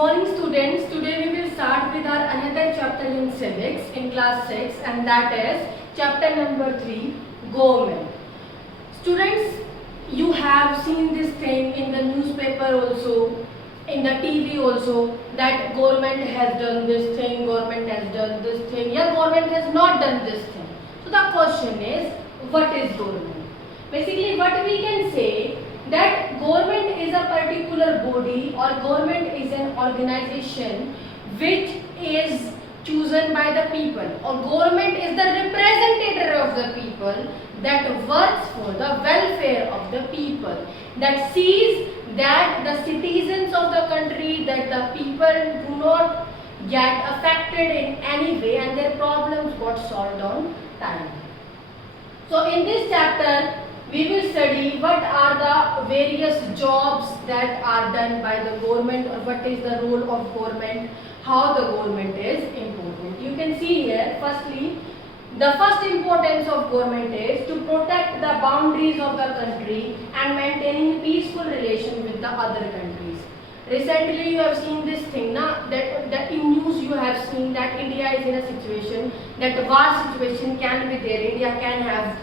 morning students. Today we will start with our another chapter in civics in class 6, and that is chapter number 3, government. Students, you have seen this thing in the newspaper also, in the TV also, that government has done this thing, government has done this thing, yeah, government has not done this thing. So the question is, what is government? Basically what we can say, that government is a particular body or government is an organization which is chosen by the people, or government is the representative of the people that works for the welfare of the people, that sees that the citizens of the country, that the people do not get affected in any way and their problems got solved on time. So in this chapter we will study what are the various jobs that are done by the government, or what is the role of government, how the government is important. You can see here, firstly, the first importance of government is to protect the boundaries of the country and maintaining peaceful relation with the other countries. Recently you have seen this thing, that in news you have seen that India is in a situation that the war situation can be there. India can have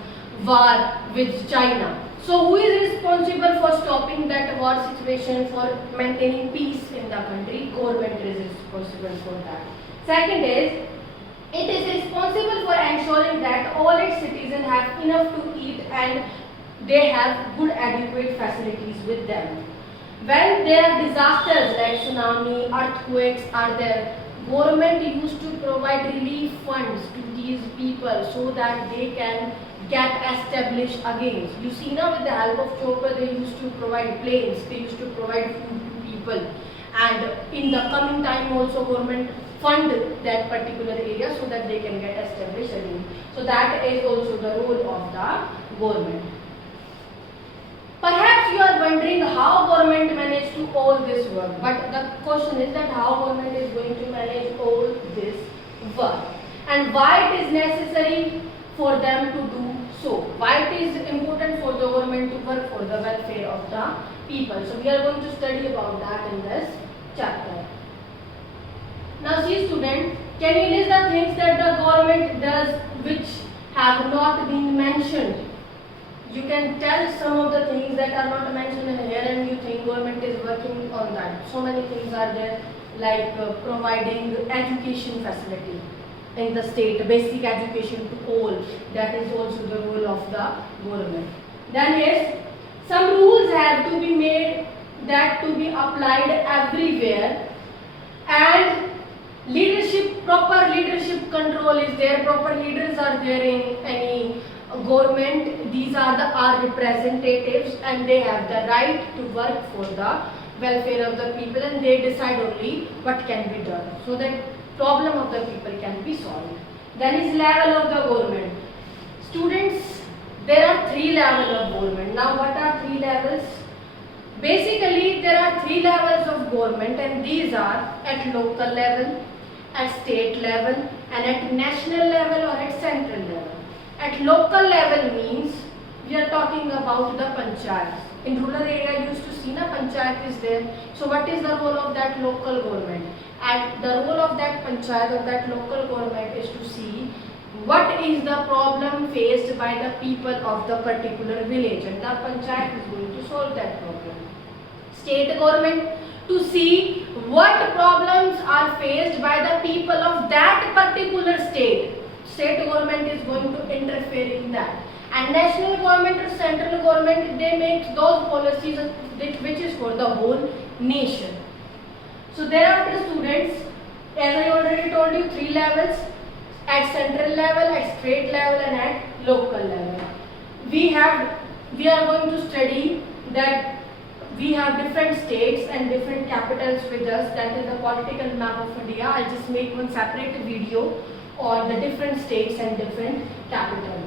war with China. So who is responsible for stopping that war situation, for maintaining peace in the country? Government is responsible for that. Second is, it is responsible for ensuring that all its citizens have enough to eat and they have good adequate facilities with them. When there are disasters like tsunami, earthquakes are there, government used to provide relief funds to these people so that they can get established again. You see now, with the help of Chopra, they used to provide planes, they used to provide food to people, and in the coming time also government fund that particular area so that they can get established again. So that is also the role of the government. Perhaps you are wondering how government managed to all this work, but the question is that how government is going to manage all this work and why it is necessary for them to do so, why it is important for the government to work for the welfare of the people. So we are going to study about that in this chapter. Now see student, can you list the things that the government does which have not been mentioned? You can tell some of the things that are not mentioned in here and you think government is working on that. So many things are there, like providing education facility in the state, basic education to all. That is also the role of the government. Then yes, some rules have to be made that to be applied everywhere, and leadership, proper leadership control is there, proper leaders are there in any government. These are our representatives and they have the right to work for the welfare of the people, and they decide only what can be done so that problem of the people can be solved. Then is level of the government. Students, there are 3 levels of government. Now what are 3 levels? Basically there are 3 levels of government, and these are at local level, at state level, and at national level or at central level. At local level means we are talking about the panchayat. In rural area you used to see na panchayat is there. So what is the role of that local government? And the role of that panchayat or that local government is to see what is the problem faced by the people of the particular village, and the panchayat is going to solve that problem. State government, to see what problems are faced by the people of that particular state. State government is going to interfere in that. And national government or central government, they make those policies which is for the whole nation. So thereafter students, as I already told you, 3 levels: at central level, at state level, and at local level. We are going to study that we have different states and different capitals with us. That is the political map of India. I'll just make one separate video on the different states and different capitals.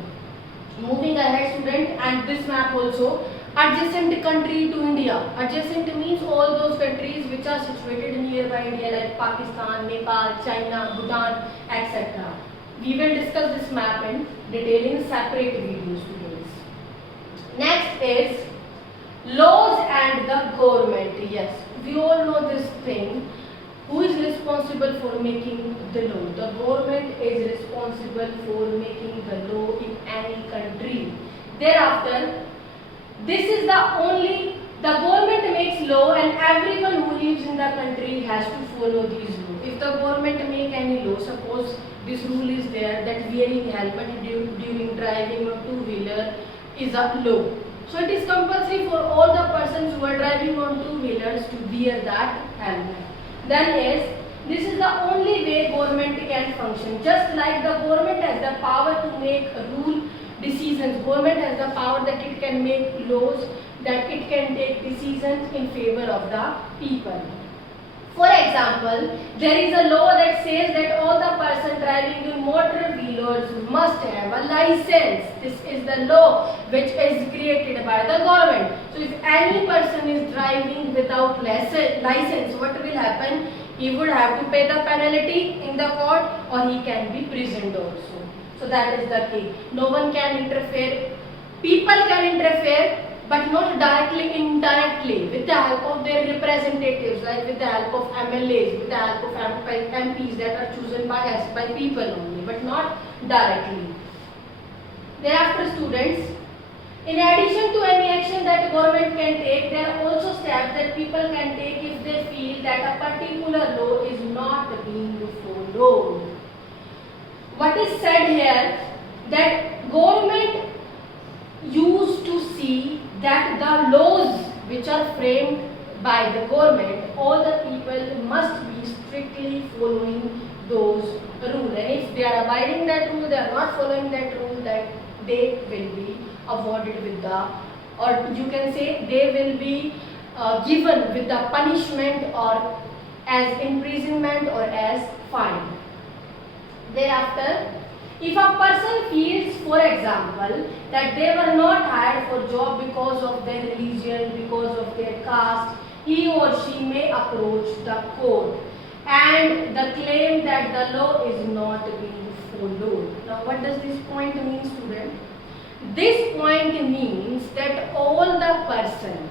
Moving ahead student, and this map also, adjacent country to India. Adjacent means all those countries which are situated nearby India, like Pakistan, Nepal, China, Bhutan, etc. We will discuss this map in detail in separate videos students. Next is laws and the government. Yes, we all know this thing Who is responsible for making the law? The government is responsible for making the law in any country. Thereafter, the government makes law and everyone who lives in the country has to follow these laws. If the government make any law, suppose this rule is there that wearing helmet during driving a two-wheeler is a law. So it is compulsory for all the persons who are driving on two-wheelers to wear that helmet. Then yes, this is the only way government can function. Just like the government has the power to make rule decisions, government has the power that it can make laws, that it can take decisions in favor of the people. For example, there is a law that says that all the person driving in motor wheelers must have a license. This is the law which is created by the government. So if any person is driving without license, what will happen? He would have to pay the penalty in the court, or he can be prisoned also. So that is the key. No one can interfere. People can interfere, but not directly, indirectly, with the help of their representatives, like with the help of MLAs, with the help of MPs that are chosen by us, by people only, but not directly. Thereafter, students, in addition to any action that government can take, there are also steps that people can take if they feel that a particular law is not being followed. What is said here, that government used to see that the laws which are framed by the government, all the people must be strictly following those rules. And if they are abiding that rule, they are not following that rule, that they will be awarded with the, or you can say they will be given with the punishment or as imprisonment or as fine. Thereafter, if a person feels, for example, that they were not hired for job because of their religion, because of their caste, he or she may approach the court and the claim that the law is not being followed. Now, what does this point mean, student? This point means that all the person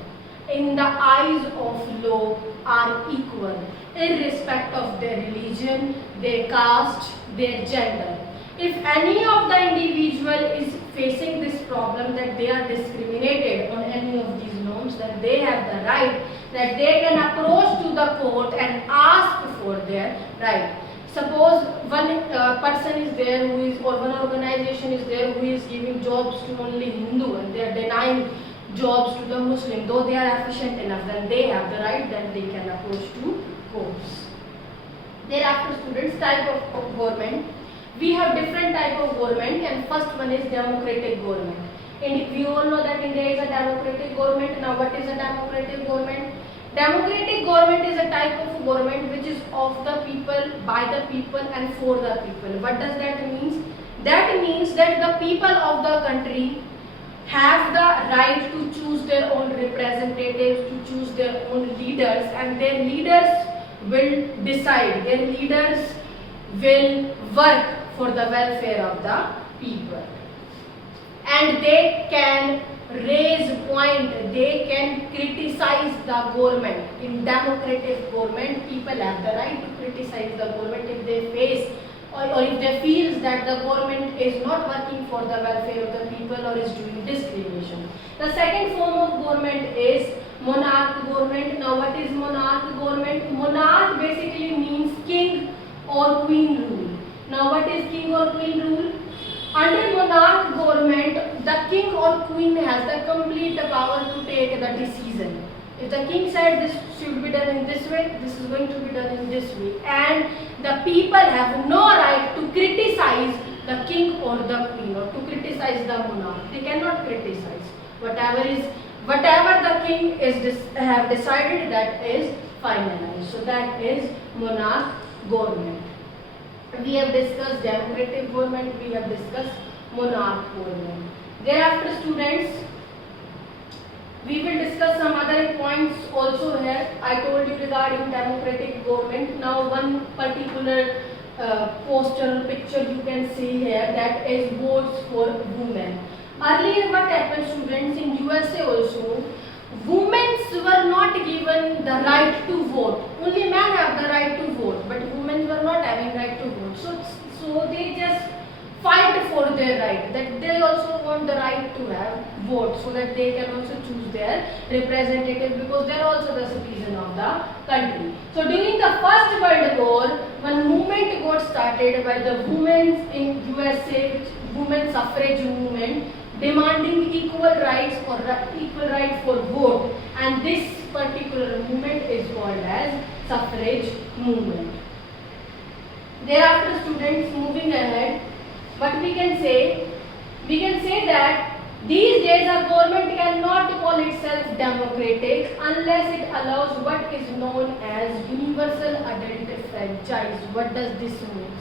in the eyes of law are equal, irrespective of their religion, their caste, their gender. If any of the individual is facing this problem that they are discriminated on any of these norms, then they have the right that they can approach to the court and ask for their right. Suppose one person is there who is, or one organization is there who is giving jobs to only Hindu and they are denying jobs to the Muslim, though they are efficient enough, then they have the right, then they can approach to courts. Thereafter, students, type of government. We have different type of government, and first one is democratic government. And we all know that India is a democratic government. Now, what is a democratic government? Democratic government is a type of government which is of the people, by the people and for the people. What does that mean? That means that the people of the country have the right to choose their own representatives, to choose their own leaders, and their leaders will decide, their leaders will work for the welfare of the people. And they can raise point, they can criticize the government. In democratic government, people have the right to criticize the government if they face or if they feel that the government is not working for the welfare of the people or is doing discrimination. The second form of government is monarch government. Now, what is monarch government? Monarch basically means king or queen rule. Now, what is king or queen rule? Under monarch government, the king or queen has the complete power to take the decision. If the king said this should be done in this way, this is going to be done in this way. And the people have no right to criticize the king or the queen or to criticize the monarch. They cannot criticize. Whatever the king have decided, that is finalized. So that is monarch government. We have discussed democratic government, we have discussed monarch government. Thereafter, students, we will discuss some other points also here. I told you regarding democratic government. Now, one particular poster picture you can see here, that is votes for women. Earlier, what happened, students, in USA also, women were not not given the right to vote. Only men have the right to vote, but women were not having right to vote. So they just fight for their right, that they also want the right to have vote, so that they can also choose their representative, because they are also the citizen of the country. So during the First World War, one movement got started by the women in USA, women suffrage movement, demanding equal rights or equal right for vote, and this particular movement is called as suffrage movement. Thereafter, students, moving ahead, what we can say that these days a government cannot call itself democratic unless it allows what is known as universal adult franchise. What does this mean?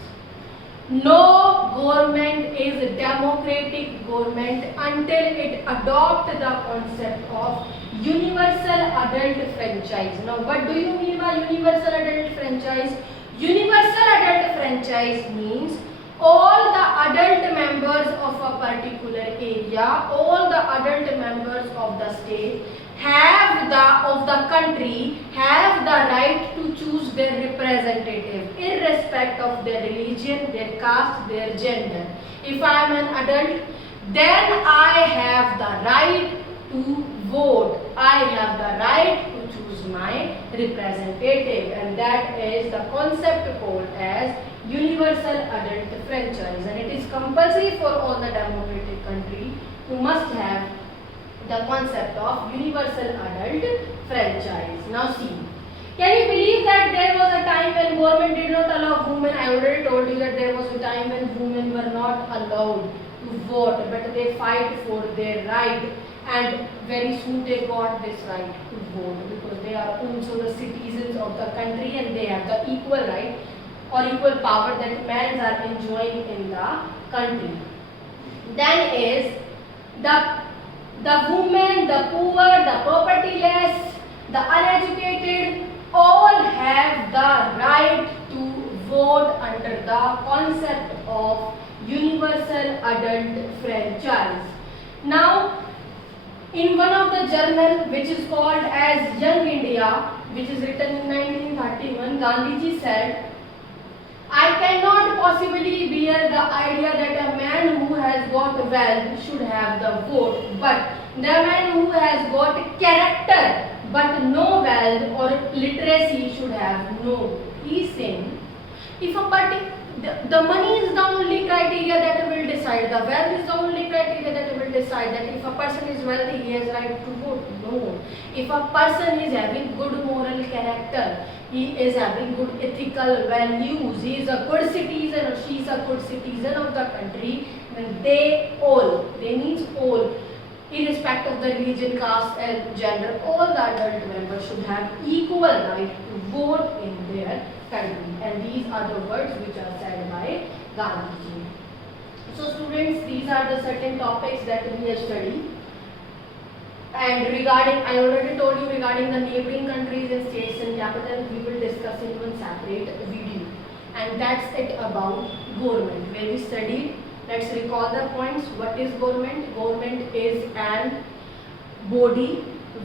No government is a democratic government until it adopts the concept of universal adult franchise. Now, what do you mean by universal adult franchise? Universal adult franchise means all the adult members of a particular area, all the adult members of the state of the country have the right to choose their representative, irrespective of their religion, their caste, their gender. If I am an adult, then I have the right to vote. I have the right to choose my representative, and that is the concept called as universal adult franchise, and it is compulsory for all the democratic country to must have the concept of universal adult franchise. Now see, can you believe that there was a time when government did not allow women? I already told you that there was a time when women were not allowed to vote, but they fight for their right, and very soon they got this right to vote, because they are also the citizens of the country and they have the equal right or equal power that men are enjoying in the country. Then is the women, the poor, the propertyless, the uneducated, all have the right to vote under the concept of universal adult franchise. Now, in one of the journal which is called as Young India, which is written in 1931, Gandhiji said, I cannot possibly bear the idea that a man who has got wealth should have the vote, but the man who has got character but no wealth or literacy should have no. He is saying, if the money is the only criteria that will decide, the wealth is the only criteria that will decide that if a person is wealthy, he has right to vote. No. If a person is having good moral character, he is having good ethical values, he is a good citizen or she is a good citizen of the country, then they means all, irrespective of the religion, caste and gender, all the adult members should have equal right to vote in their country. And these are the words which are said by Gandhiji. So students, these are the certain topics that we have studied. And regarding, I already told you regarding the neighboring countries and states and capitals, we will discuss in one separate video. And that's it about government, where we studied. Let's recall the points. What is government? Government is an body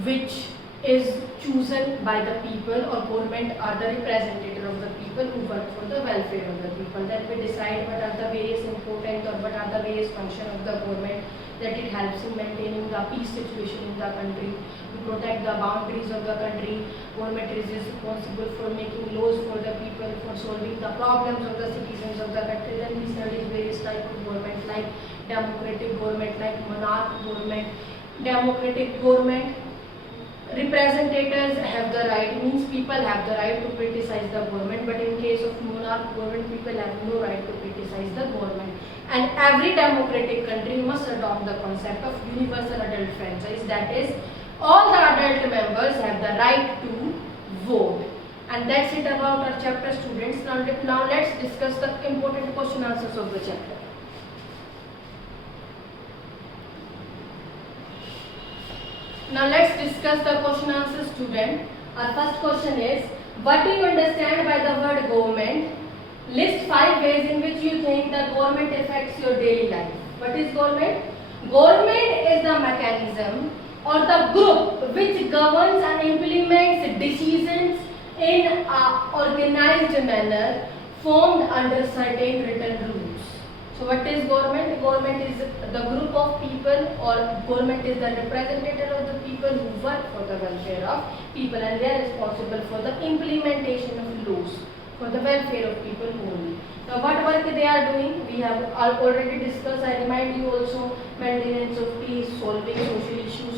which is chosen by the people, or government are the representative of the people who work for the welfare of the people. Then we decide what are the various important or what are the various functions of the government, that it helps in maintaining the peace situation in the country, to protect the boundaries of the country. Government is responsible for making laws for the people, for solving the problems of the citizens of the country. Then we study various types of government, like democratic government, like monarch government. Democratic government, representatives have the right, means people have the right to criticize the government, but in case of monarch government, people have no right to criticize the government. And every democratic country must adopt the concept of universal adult franchise, that is, all the adult members have the right to vote. And that's it about our chapter, students. Now let's discuss the important question answers of the chapter. Now let's discuss the question answer, student. Our first question is, what do you understand by the word government? List 5 ways in which you think that government affects your daily life. What is government? Government is the mechanism or the group which governs and implements decisions in an organized manner formed under certain written rules. So what is government? Government is the group of people, or government is the representative of the people who work for the welfare of people, and they are responsible for the implementation of laws for the welfare of people only. Now what work they are doing, we have already discussed. I remind you also, maintenance of peace, solving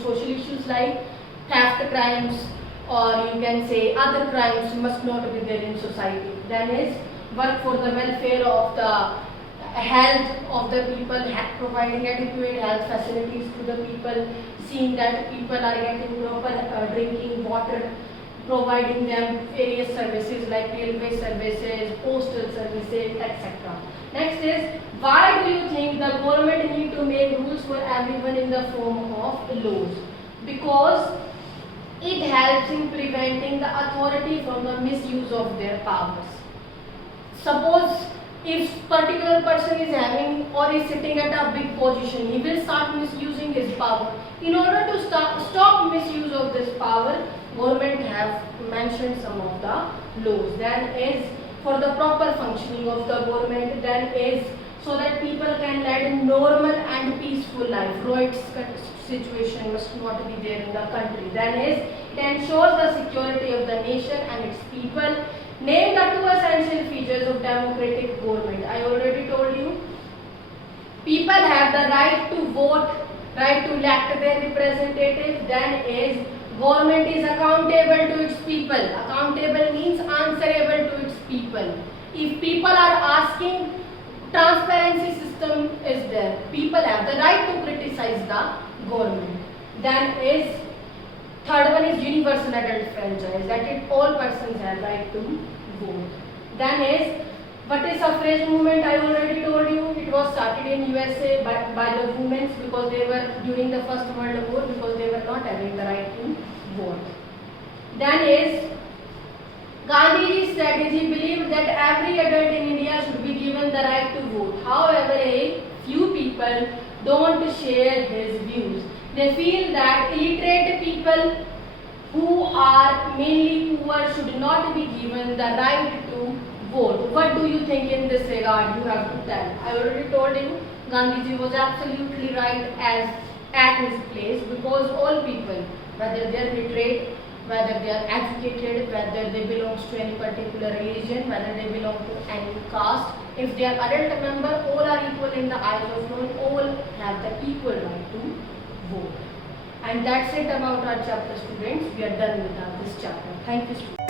social issues like theft crimes, or you can say other crimes must not be there in society. Then is work for the welfare of the health of the people, providing adequate health facilities to the people, seeing that people are getting proper drinking water, providing them various services like railway services, postal services, etc. Next is, why do you think the government need to make rules for everyone in the form of laws? Because it helps in preventing the authority from the misuse of their powers. Suppose if particular person is having or is sitting at a big position, he will start misusing his power. In order to stop misuse of this power, government have mentioned some of the laws. Then is for the proper functioning of the government. Then is so that people can lead a normal and peaceful life. Riots situation must not be there in the country. Then is it ensures the security of the nation and its people. Name the two essential features of democratic government. I already told you. People have the right to vote, right to elect their representative. Then is government is accountable to its people. Accountable means answerable to its people. If people are asking, transparency system is there. People have the right to criticize the government. Then is third one is universal adult franchise, that it all persons have right to vote. Then is what is suffrage movement? I already told you, it was started in USA by the women because they were during the First World War, because they were not having the right to vote. Then is Gandhiji's strategy believed that every adult in India should be given the right to vote. However, a few people don't share his views. They feel that illiterate people who are mainly poor should not be given the right to vote. What do you think in this regard? You have to tell. I already told you, Gandhiji was absolutely right at his place, because all people, whether they are literate, whether they are educated, whether they belong to any particular religion, whether they belong to any caste, if they are adult member, all are equal in the eyes of law, all have the equal right to vote. And that's it about our chapter, students. We are done with this chapter. Thank you, students.